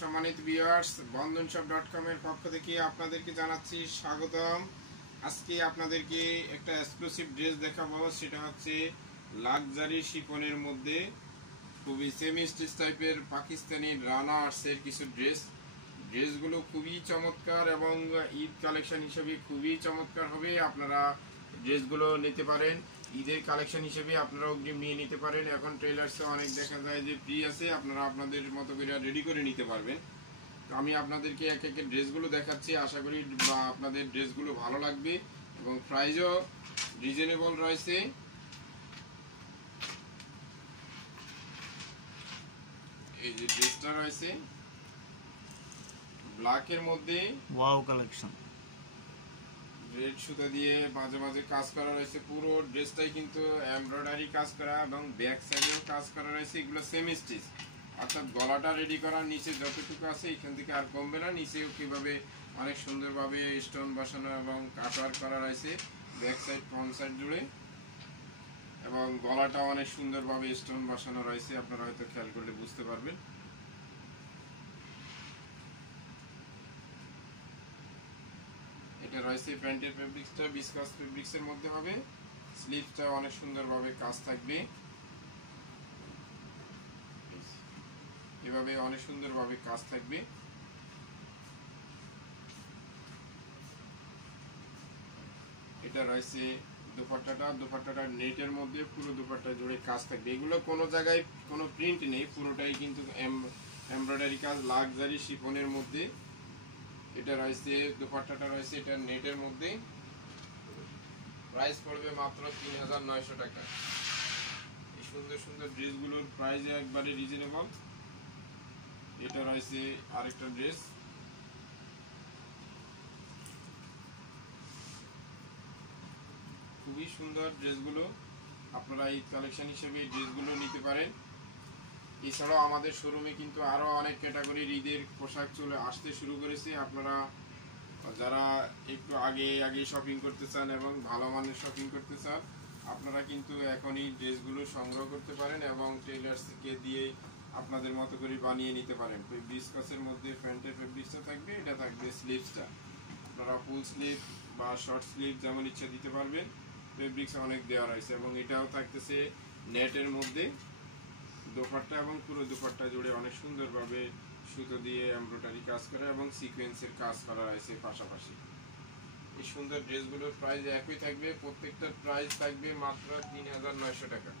সম্মানিত ভিউয়ার্স, বন্ধনশপ.com এর পক্ষ থেকে আপনাদেরকে জানাচ্ছি স্বাগতম। আজকে আপনাদেরকে একটা এক্সক্লুসিভ ড্রেস দেখাবো, সেটা হচ্ছে লাক্সারি শিফনের মধ্যে খুবই সেমি স্টিচ টাইপের পাকিস্তানি রানা আর্টসের কিছু ড্রেসগুলো খুবই চমৎকার এবং ঈদ কালেকশন হিসেবে খুবই চমৎকার হবে। আপনারা ড্রেসগুলো নিতে পারেন, ঈদের কালেকশন হিসেবে আপনারা অগ্রিম নিয়ে নিতে পারেন। এখন ট্রেলার্সে অনেক দেখা যায় যে ফ্রি আছে, আপনারা আপনাদের মতো করে রেডি করে নিতে পারবেন। তো আমি আপনাদেরকে এক এক ড্রেসগুলো দেখাচ্ছি, আশা করি আপনাদের ড্রেসগুলো ভালো লাগবে এবং প্রাইসও রিজনেবল রয়েছে। এই যে ড্রেসটা রয়েছে ব্ল্যাকের মধ্যে, ওয়াও কালেকশন, রেড সুতা দিয়ে মাঝে মাঝে কাজ করা রয়েছে। পুরো ড্রেসটাই কিন্তু এমব্রয়ডারি কাজ করা এবং ব্যাক সাইডেও কাজ করা রয়েছে। এগুলো সেমি স্টিচ, অর্থাৎ গলাটা রেডি করা, নিচে যতটুকু আছে এখান থেকে আর কমবে না। নিচেও কীভাবে অনেক সুন্দরভাবে স্টোন বসানো এবং কাটওয়ার্ক করা রয়েছে ব্যাক সাইড ফ্রন্ট সাইড জুড়ে, এবং গলাটা অনেক সুন্দরভাবে স্টোন বসানো রয়েছে। আপনারা হয়তো খেয়াল করলে বুঝতে পারবেন। এটা রয়েছে প্যান্টের ফেব্রিক্সটা বিসকাস ফেব্রিক্সের মধ্যে হবে। স্লিভসটা অনেক সুন্দরভাবে কাজ থাকবে, এভাবে অনেক সুন্দরভাবে কাজ থাকবে। এটা রয়েছে দুপাট্টাটা নেটের মধ্যে, পুরো দুপাট্টা জুড়ে কাজ থাকবে। এগুলো কোনো জায়গায় কোনো প্রিন্ট নেই, পুরোটাই কিন্তু এমব্রয়ডারি কাজ লাক্সারি শিফনের মধ্যে। এটা রয়েছে দুপাট্টাটা রয়েছে এটা নেটের মধ্যে। প্রাইস পড়বে মাত্র ৩৯০০ টাকা। এই সুন্দর সুন্দর ড্রেসগুলোর প্রাইস একবারে রিজনেবল। এটা রয়েছে আরেকটা ড্রেস, খুবই সুন্দর ড্রেসগুলো। আপনারা এই কালেকশন হিসেবে এই ড্রেসগুলো নিতে পারেন। এছাড়াও আমাদের শোরুমে কিন্তু আরও অনেক ক্যাটাগরির ঈদের পোশাক চলে আসতে শুরু করেছে। আপনারা যারা একটু আগে শপিং করতে চান এবং ভালো মানের শপিং করতে চান, আপনারা কিন্তু এখনই ড্রেসগুলো সংগ্রহ করতে পারেন এবং টেইলার্সকে দিয়ে আপনাদের মতো করে বানিয়ে নিতে পারেন। বিসকাসের মধ্যে প্যান্টের ফেব্রিক্সটা থাকবে, এটা থাকবে স্লিভসটা। আপনারা ফুল স্লিভ বা শর্ট স্লিভ যেমন ইচ্ছা দিতে পারবেন। ফেব্রিক্স অনেক দেওয়া রয়েছে এবং এটাও থাকতেছে নেটের মধ্যে। দোপাট্টা এবং পুরো দোপাট্টা জুড়ে অনেক সুন্দরভাবে সুতো দিয়ে এমব্রয়ডারি কাজ করা এবং সিকোয়েন্সের কাজ করা রয়েছে পাশাপাশি। এই সুন্দর ড্রেসগুলোর প্রাইস একই থাকবে, প্রত্যেকটার প্রাইস থাকবে মাত্র ৩৯০০ টাকা।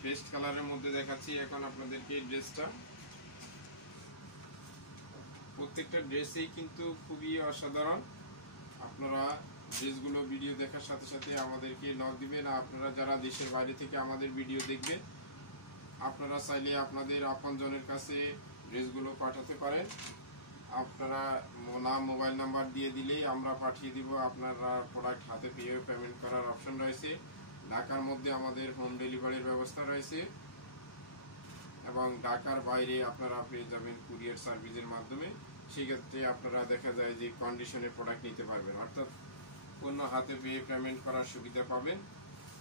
পেস্ট কালারের মধ্যে দেখাচ্ছি এখন আপনাদেরকে এই ড্রেসটা। প্রত্যেকটা ড্রেসেই কিন্তু খুবই অসাধারণ। আপনারা ড্রেসগুলো ভিডিও দেখার সাথে সাথে আমাদেরকে নক দিবেন। আপনারা যারা দেশের বাইরে থেকে আমাদের ভিডিও দেখবেন, আপনারা চাইলে আপনাদের আপনজনের কাছে ড্রেসগুলো পাঠাতে পারেন। আপনারা নাম মোবাইল নাম্বার দিয়ে দিলেই আমরা পাঠিয়ে দিব। আপনারা প্রোডাক্ট হাতে পেয়ে পেমেন্ট করার অপশন রয়েছে। ঢাকার মধ্যে আমাদের হোম ডেলিভারির ব্যবস্থা রয়েছে এবং ঢাকার বাইরে আপনারা পেয়ে যাবেন কুরিয়ার সার্ভিসের মাধ্যমে। সেক্ষেত্রে আপনারা দেখা যায় যে কন্ডিশনের প্রোডাক্ট নিতে পারবেন, অর্থাৎ পণ্য হাতে পেয়ে পেমেন্ট করার সুবিধা পাবেন।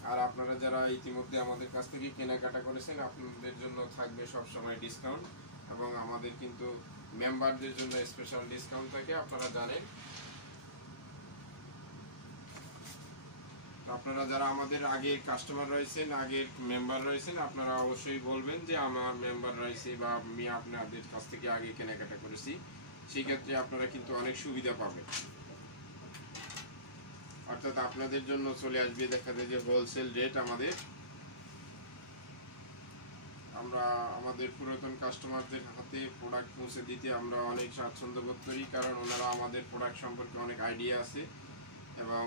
আর আপনারা যারা ইতিমধ্যে আমাদের কাছ থেকে কেনাকাটা করেছেন, আপনাদের জন্য থাকবে সবসময় ডিসকাউন্ট এবং আমাদের কিন্তু মেম্বারদের জন্য স্পেশাল ডিসকাউন্ট থাকে, আপনারা জানেন। আপনারা যারা আমাদের আগের কাস্টমার রয়েছেন, আগের মেম্বার রয়েছেন, আপনারা অবশ্যই বলবেন যে আমার মেম্বার রয়েছে বা আমি আপনাদের কাছ থেকে আগে কেনাকাটা করেছি। সেই ক্ষেত্রে আপনারা কিন্তু অনেক সুবিধা পাবেন, অর্থাৎ আপনাদের জন্য চলে আসবে দেখা যায় যে হোলসেল রেট। আমরা আমাদের পুরাতন কাস্টমারদের হাতে প্রোডাক্ট পৌঁছে দিতে আমরা অনেক স্বাচ্ছন্দ্য বোধ করি, কারণ ওনারা আমাদের প্রোডাক্ট সম্পর্কে অনেক আইডিয়া আছে এবং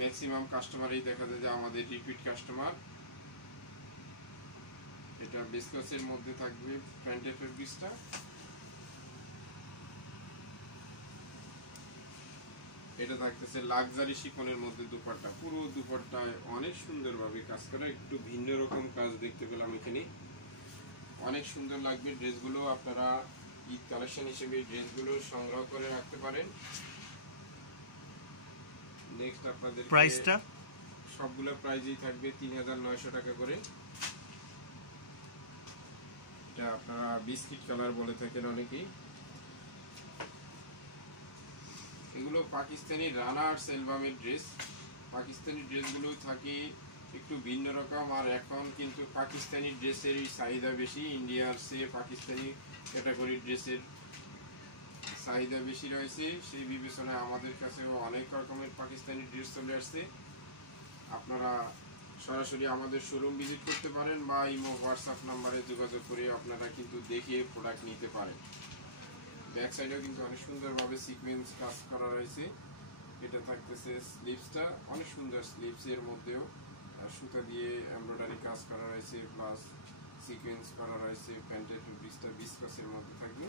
ম্যাক্সিমাম কাস্টমারই দেখা যায় যে আমাদের রিপিট কাস্টমার। এটা বিসকাসের মধ্যে থাকবে প্যান্টের ফেব্রিক্সটা। এটা থাকতেছে লাক্সারি শিফনের মধ্যে দুপাট্টা, পুরো দুপাট্টায় অনেক সুন্দরভাবে কাজ করা, একটু ভিন্ন রকম কাজ দেখতে পেলাম এখানে। অনেক সুন্দর লাগবে ড্রেসগুলো। আপনারা ঈদ কালেকশন হিসেবে ড্রেসগুলো সংগ্রহ করে রাখতে পারেন। নেক্সট আপনাদের প্রাইসটা সবগুলো প্রাইজই থাকবে ৩৯০০ টাকা করে। এটা আপনারা বিস্কিট কালার বলে থাকেন অনেকেই। এগুলো পাকিস্তানি রানার্স অ্যালবামের ড্রেস। পাকিস্তানি ড্রেসগুলো থাকে একটু ভিন্ন রকম, আর এখন কিন্তু পাকিস্তানি ড্রেসেরই চাহিদা বেশি। ইন্ডিয়ার চেয়ে পাকিস্তানি ক্যাটাগরির ড্রেসের চাহিদা বেশি রয়েছে। সেই বিবেচনায় আমাদের কাছেও অনেক রকমের পাকিস্তানি ড্রেস চলে আসছে। আপনারা সরাসরি আমাদের শোরুম ভিজিট করতে পারেন বা ইমো হোয়াটসঅ্যাপ নাম্বারে যোগাযোগ করে আপনারা কিন্তু দেখে প্রোডাক্ট নিতে পারেন। ব্যাক সাইডেও কিন্তু অনেক সুন্দরভাবে সিকোয়েন্স কাজ করা রয়েছে। এটা থাকতেছে স্লিভসটা, অনেক সুন্দর স্লিভসের মধ্যেও সুতা দিয়ে এমব্রয়ডারি কাজ করা রয়েছে, প্লাস সিকোয়েন্স করা রয়েছে। প্যান্টের ফেব্রিক্সটা বিস্কাসের মধ্যে থাকবে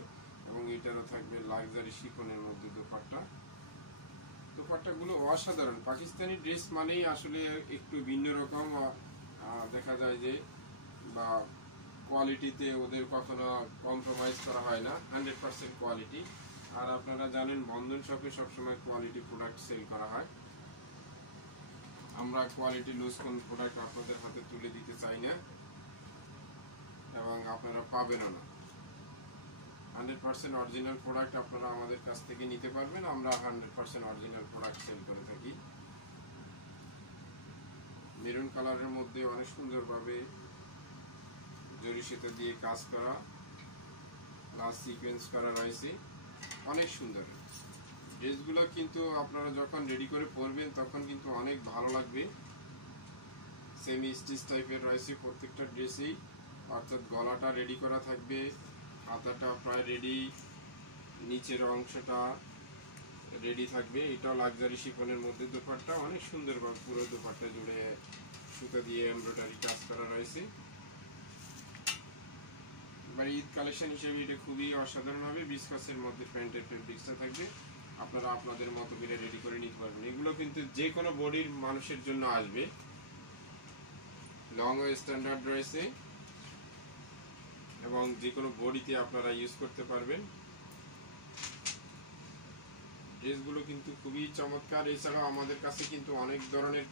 এবং এটারও থাকবে লাক্সারি শিফনের মধ্যে দোপাট্টা। দোপাট্টাগুলো অসাধারণ। পাকিস্তানি ড্রেস মানেই আসলে একটু ভিন্ন রকম, দেখা যায় যে বা কোয়ালিটিতে ওদের কখনো কম্প্রোমাইজ করা হয় না, 100% কোয়ালিটি। আর আপনারা জানেন বন্ধন শপে সবসময় কোয়ালিটি প্রোডাক্ট সেল করা হয়। আমরা কোয়ালিটি লুজ কোন প্রোডাক্ট আপনাদের হাতে তুলে দিতে চাই না এবং আপনারা পাবেনও না। 100% অরিজিনাল প্রোডাক্ট আপনারা আমাদের কাছ থেকে নিতে পারবেন। আমরা 100% অরিজিনাল প্রোডাক্ট সেল করে থাকি। মেরুন কালারের মধ্যে অনেক সুন্দরভাবে জরি সুতা দিয়ে কাজ করা, প্লাস সিকোয়েন্স করা রয়েছে, অনেক সুন্দর ড্রেসগুলো। কিন্তু আপনারা যখন রেডি করে পরবেন তখন কিন্তু অনেক ভালো লাগবে। সেমি স্টিচ টাইপের রয়েছে প্রত্যেকটা ড্রেসেই, অর্থাৎ গলাটা রেডি করা থাকবে, হাতাটা প্রায় রেডি, নিচের অংশটা রেডি থাকবে। এটাও লাক্সারি শিফনের মধ্যে দোপাট্টা, অনেক সুন্দরভাবে পুরো দোপাট্টা জুড়ে সুতা দিয়ে এমব্রয়ডারি কাজ করা রয়েছে। এবার ঈদ কালেকশন হিসেবে এটা খুবই অসাধারণ হবে। বিস্কাসের মধ্যে প্যান্টের ফেব্রিক্সটা থাকবে, আপনারা আপনাদের মতো করে রেডি করে নিতে পারবেন। এগুলো কিন্তু যে কোনো বডির মানুষের জন্য আসবে। লং স্ট্যান্ডার্ড রয়েছে এবং যে কোনো বডিতে আপনারা ইউজ করতে পারবেন। ড্রেসগুলো কিন্তু খুবই চমৎকার। এছাড়াও আমাদের কাছে কিন্তু অনেক ধরনের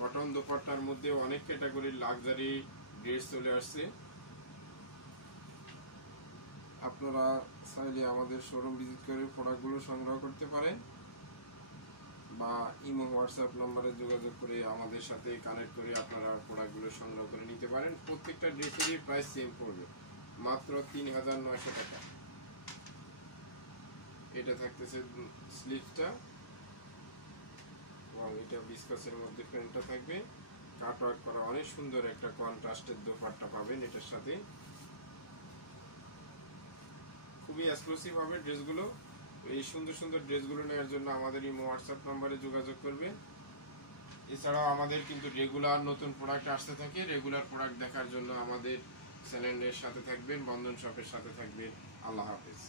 কটন দোপাট্টার মধ্যে অনেক ক্যাটাগরির লাক্সারি ড্রেস চলে আসছে। আপনারা চাইলে আমাদের শোরুম ভিজিট করে প্রোডাক্টগুলো সংগ্রহ করতে পারেন বা ইমো হোয়াটসঅ্যাপ নম্বরে যোগাযোগ করে আমাদের সাথে কানেক্ট করে আপনারা প্রোডাক্টগুলো সংগ্রহ করে নিতে পারেন। প্রত্যেকটা ড্রেসেরই প্রাইস সেম পড়বে, মাত্র ৩,৯০০ টাকা। এটা থাকতেছে স্লিভসটা এবং এটা বিস্কাসের মধ্যে প্যান্টটা থাকবে, কাটওয়ার্ক করা অনেক সুন্দর একটা কন্ট্রাস্টের দোপাট্টা পাবেন এটার সাথে। খুবই এক্সক্লুসিভ হবে ড্রেসগুলো। এই সুন্দর সুন্দর ড্রেসগুলো নেওয়ার জন্য আমাদের এই হোয়াটসঅ্যাপ নম্বরে যোগাযোগ করবেন। এছাড়াও আমাদের কিন্তু রেগুলার নতুন প্রোডাক্ট আসতে থাকে। রেগুলার প্রোডাক্ট দেখার জন্য আমাদের চ্যানেলের সাথে থাকবেন, বন্ধন শপের সাথে থাকবেন। আল্লাহ হাফেজ।